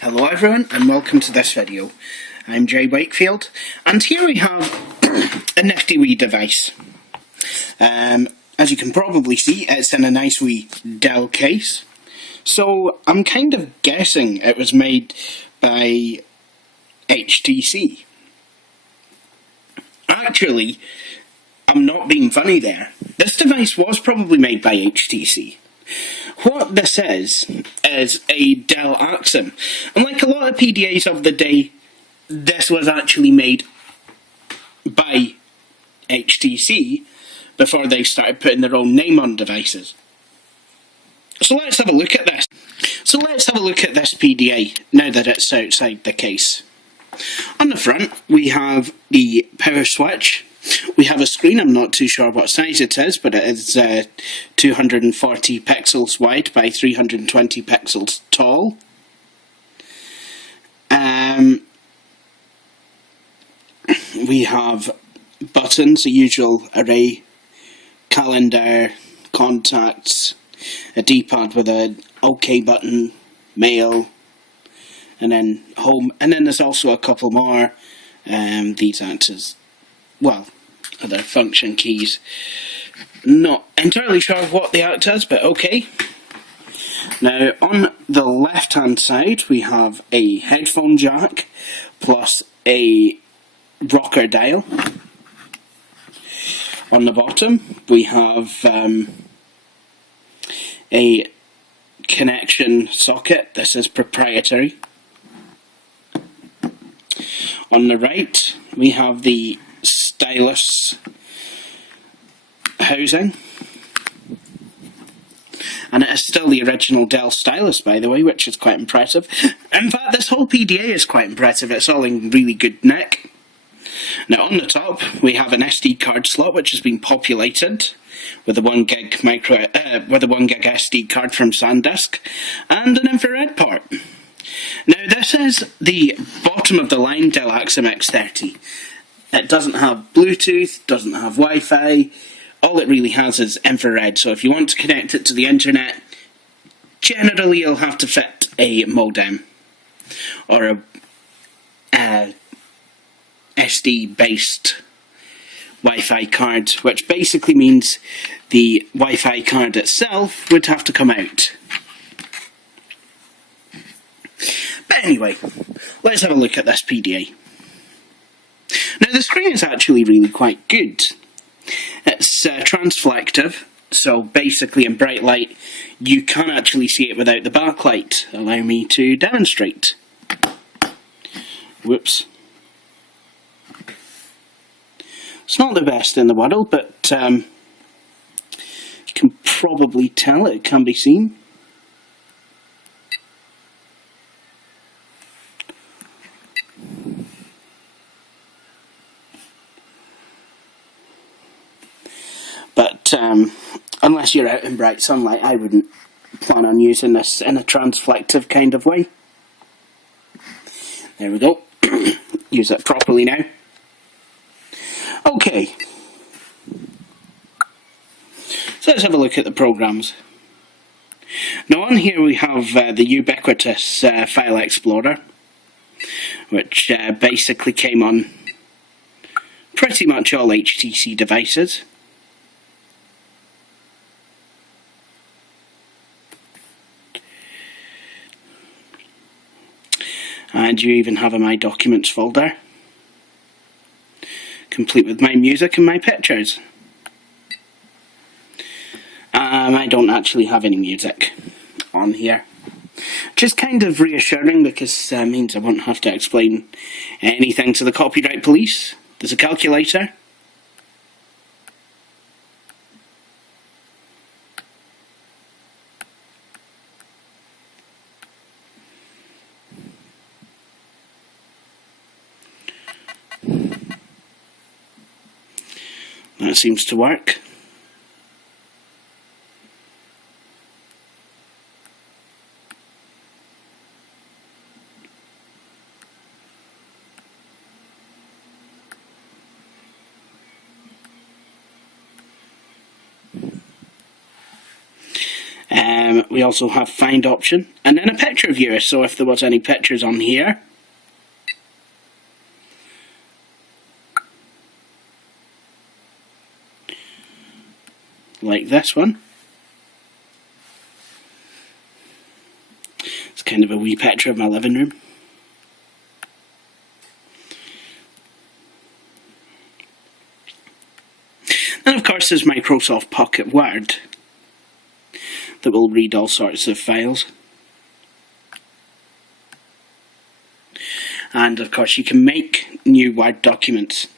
Hello everyone and welcome to this video. I'm Jay Wakefield and here we have a nifty wee device. As you can probably see, it's in a nice wee Dell case. So I'm kind of guessing it was made by HTC. Actually, I'm not being funny there. This device was probably made by HTC. What this is a Dell Axim, and like a lot of PDAs of the day, this was actually made by HTC before they started putting their own name on devices. So let's have a look at this. So let's have a look at this PDA now that it's outside the case. On the front we have the power switch. We have a screen. I'm not too sure what size it is, but it is 240 pixels wide by 320 pixels tall. We have buttons, the usual array, calendar, contacts, a D-pad with an OK button, mail, and then home, and then there's also a couple more. These act as, well, other function keys. Not entirely sure what they act as, but okay. Now, on the left hand side, we have a headphone jack plus a rocker dial. On the bottom, we have a connection socket. This is proprietary. On the right, we have the Stylus housing, and it is still the original Dell Stylus, by the way, which is quite impressive. In fact, this whole PDA is quite impressive. It's all in really good nick. Now on the top we have an SD card slot which has been populated with a 1 gig SD card from SanDisk and an infrared port. Now this is the bottom of the line Dell Axim X30. It doesn't have Bluetooth, doesn't have Wi-Fi, all it really has is infrared, so if you want to connect it to the internet, generally you'll have to fit a modem or a SD based Wi-Fi card, which basically means the Wi-Fi card itself would have to come out. But anyway, let's have a look at this PDA. Now the screen is actually really quite good. It's transflective, so basically in bright light you can actually see it without the backlight. Allow me to demonstrate. Whoops. It's not the best in the world, but you can probably tell it can be seen. But unless you're out in bright sunlight, I wouldn't plan on using this in a transflective kind of way. There we go. Use it properly now. Okay, so let's have a look at the programs. Now on here we have the ubiquitous File Explorer, which basically came on pretty much all HTC devices. And you even have a My Documents folder, complete with my music and my pictures. I don't actually have any music on here, which is kind of reassuring because it means I won't have to explain anything to the copyright police. There's a calculator. That seems to work. We also have find option and then a picture viewer, so if there was any pictures on here, like this one, it's kind of a wee picture of my living room. And of course there's Microsoft Pocket Word that will read all sorts of files. And of course you can make new Word documents.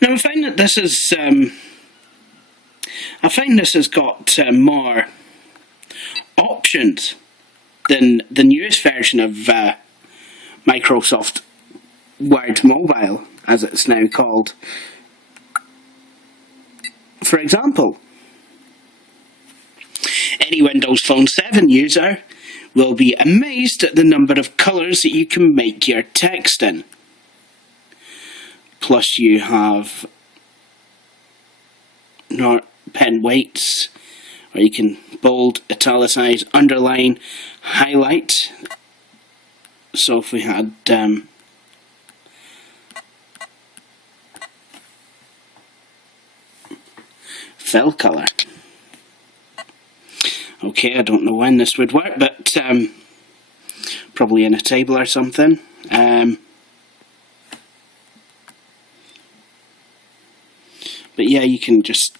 Now I find that this is this has got more options than the newest version of Microsoft Word Mobile, as it's now called. For example, any Windows Phone 7 user will be amazed at the number of colours that you can make your text in. Plus you have pen weights, where you can bold, italicize, underline, highlight. So if we had fill colour. Okay, I don't know when this would work, but probably in a table or something. But yeah, you can just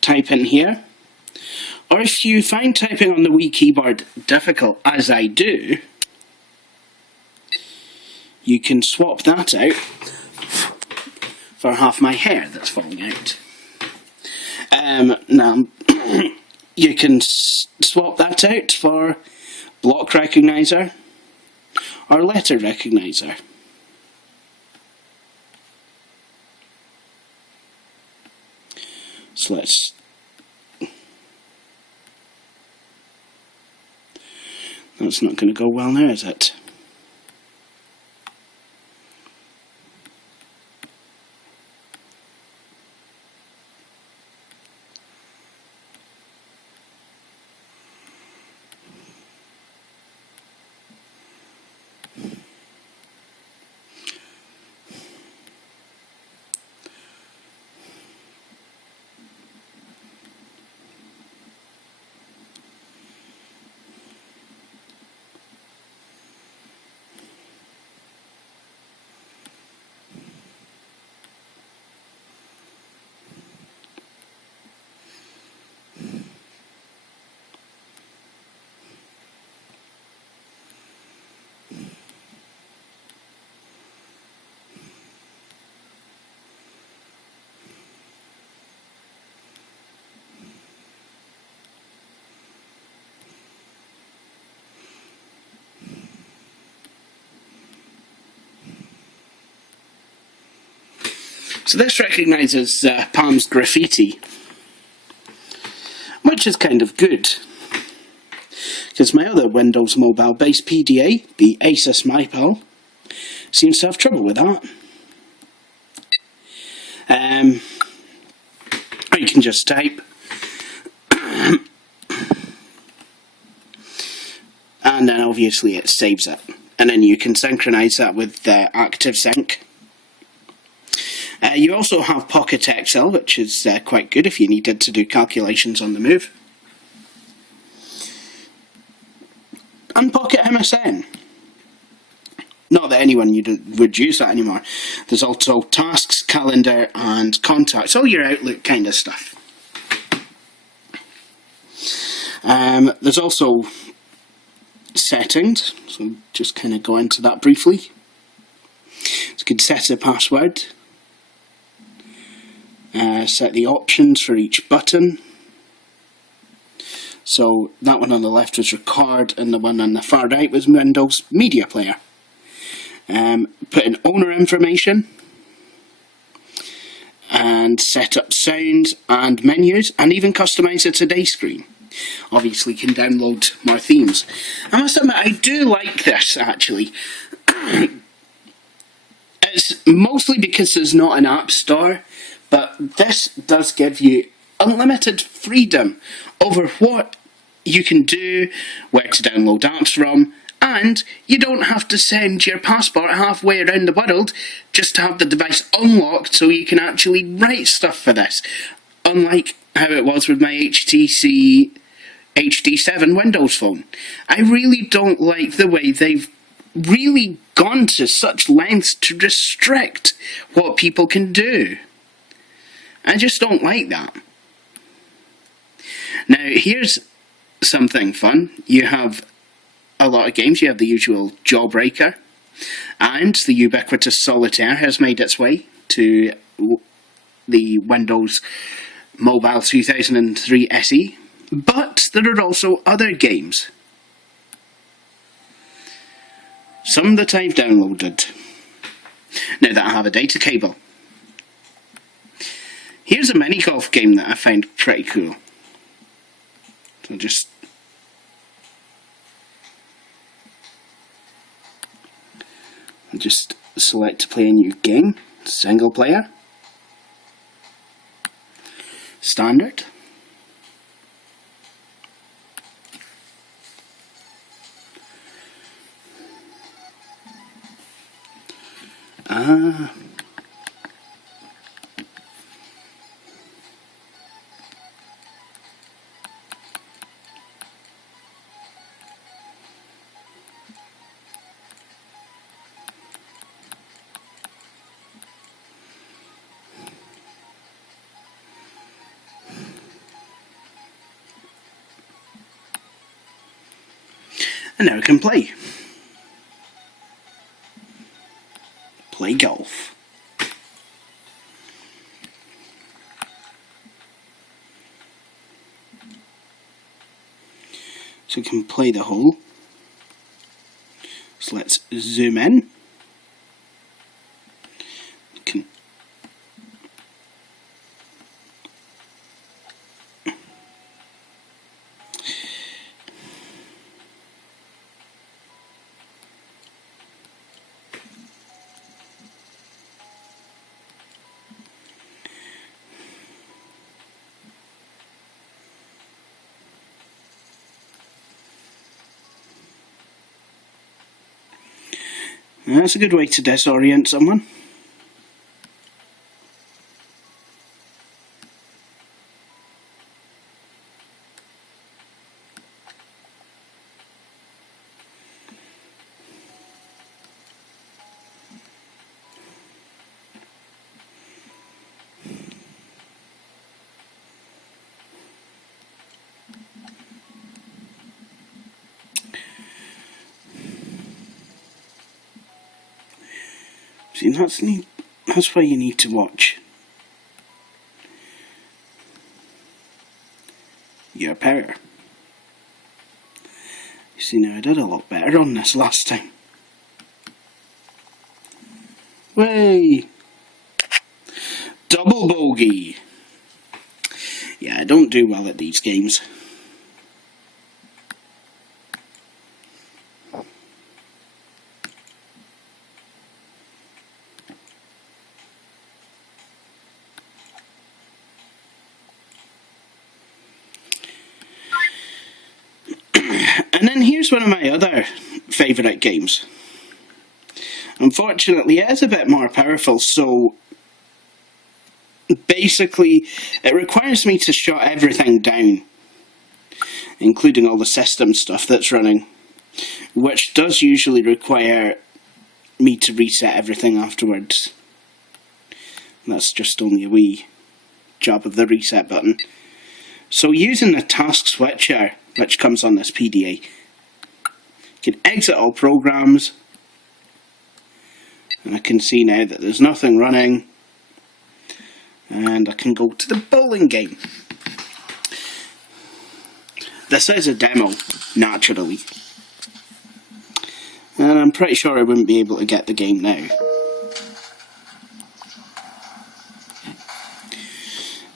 type in here. Or if you find typing on the Wii keyboard difficult, as I do, you can swap that out for half my hair that's falling out. Now, you can swap that out for block recognizer or letter recognizer. So that's not going to go well now, is it? So this recognises Palm's graffiti, which is kind of good, because my other Windows Mobile based PDA, the Asus MyPal, seems to have trouble with that. Or you can just type, and then obviously it saves it, and then you can synchronise that with ActiveSync. You also have Pocket XL, which is quite good if you needed to do calculations on the move. And Pocket MSN. Not that anyone would use that anymore. There's also Tasks, Calendar and Contacts, all your Outlook kind of stuff. There's also Settings, so just kind of go into that briefly. You can set a password. Set the options for each button. So that one on the left was Record and the one on the far right was Windows Media Player. Put in owner information. and set up sounds and menus, and even customise a today screen. Obviously you can download more themes. I must admit, I do like this actually. It's mostly because there's not an app store, but this does give you unlimited freedom over what you can do, where to download apps from, and you don't have to send your passport halfway around the world just to have the device unlocked so you can actually write stuff for this. Unlike how it was with my HTC HD7 Windows Phone. I really don't like the way they've really gone to such lengths to restrict what people can do. I just don't like that. Now, here's something fun. You have a lot of games. You have the usual Jawbreaker, and the ubiquitous Solitaire has made its way to the Windows Mobile 2003 SE. But there are also other games. Some that I've downloaded, now that I have a data cable. Here's a mini golf game that I find pretty cool. So just select to play a new game. Single player. Standard. And now I can play. Play golf. So we can play the hole. So let's zoom in. That's a good way to disorient someone. See, that's why you need to watch your power. You see, now I did a lot better on this last time. Way! Double bogey! Yeah, I don't do well at these games. And then here's one of my other favourite games. Unfortunately, it is a bit more powerful, so basically it requires me to shut everything down, including all the system stuff that's running, which does usually require me to reset everything afterwards. That's just only a wee job of the reset button. So using the task switcher, which comes on this PDA, you can exit all programs, and I can see now that there's nothing running, and I can go to the bowling game. This is a demo, naturally, and I'm pretty sure I wouldn't be able to get the game now.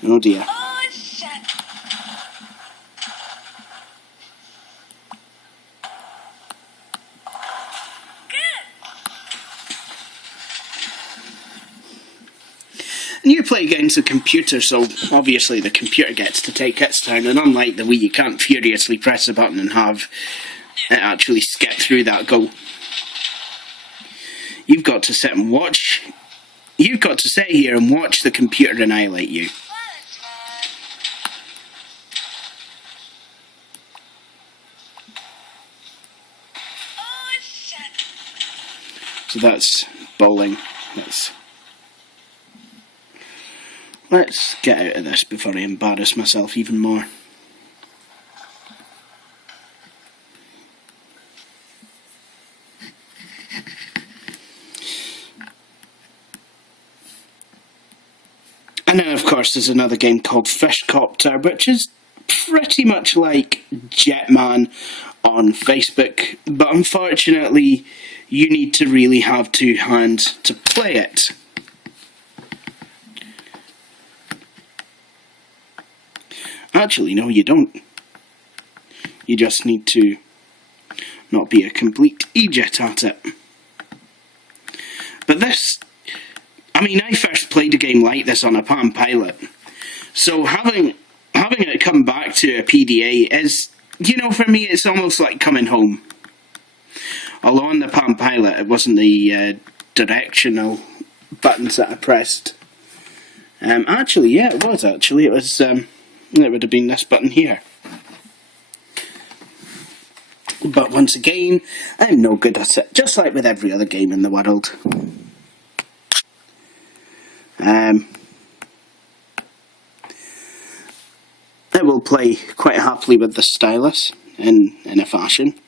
Oh dear. Oh, shit. And you play against a computer, so obviously the computer gets to take its turn, and unlike the Wii, you can't furiously press a button and have it actually skip through that goal. You've got to sit and watch. You've got to sit here and watch the computer annihilate you. Oh, shit. So that's bowling. Let's get out of this before I embarrass myself even more. And then of course there's another game called Fishcopter, which is pretty much like Jetman on Facebook, but unfortunately you need to really have two hands to play it. Actually, no, you don't. You just need to not be a complete idiot at it. But this, I mean, I first played a game like this on a Palm Pilot, so having it come back to a PDA is, you know, for me it's almost like coming home. Although on the Palm Pilot it wasn't the directional buttons that I pressed. Actually, yeah, it was actually. It was. It would have been this button here. But once again, I'm no good at it, just like with every other game in the world. It will play quite happily with the Stylus in a fashion.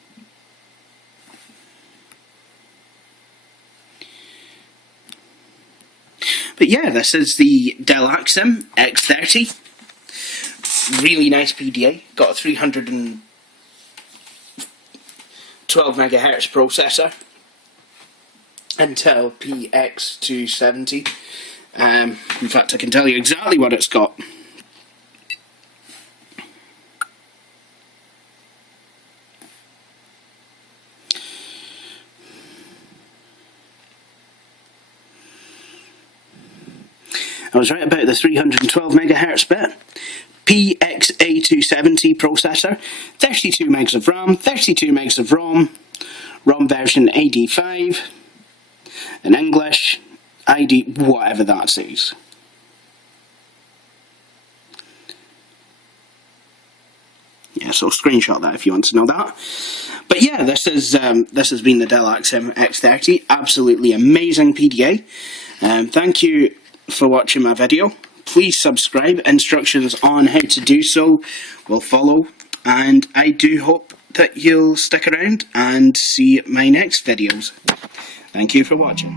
But yeah, this is the Dell Axim X30. Really nice PDA. Got a 312 MHz processor. Intel PX270. In fact, I can tell you exactly what it's got. I was right about the 312 MHz bit. PXA270 processor, 32 megs of RAM, 32 megs of ROM, ROM version AD5, in English, ID, whatever that says. Yeah, so screenshot that if you want to know that. But yeah, this has been the Dell Axim X30, absolutely amazing PDA. Thank you for watching my video. Please subscribe. Instructions on how to do so will follow, and I do hope that you'll stick around and see my next videos. Thank you for watching.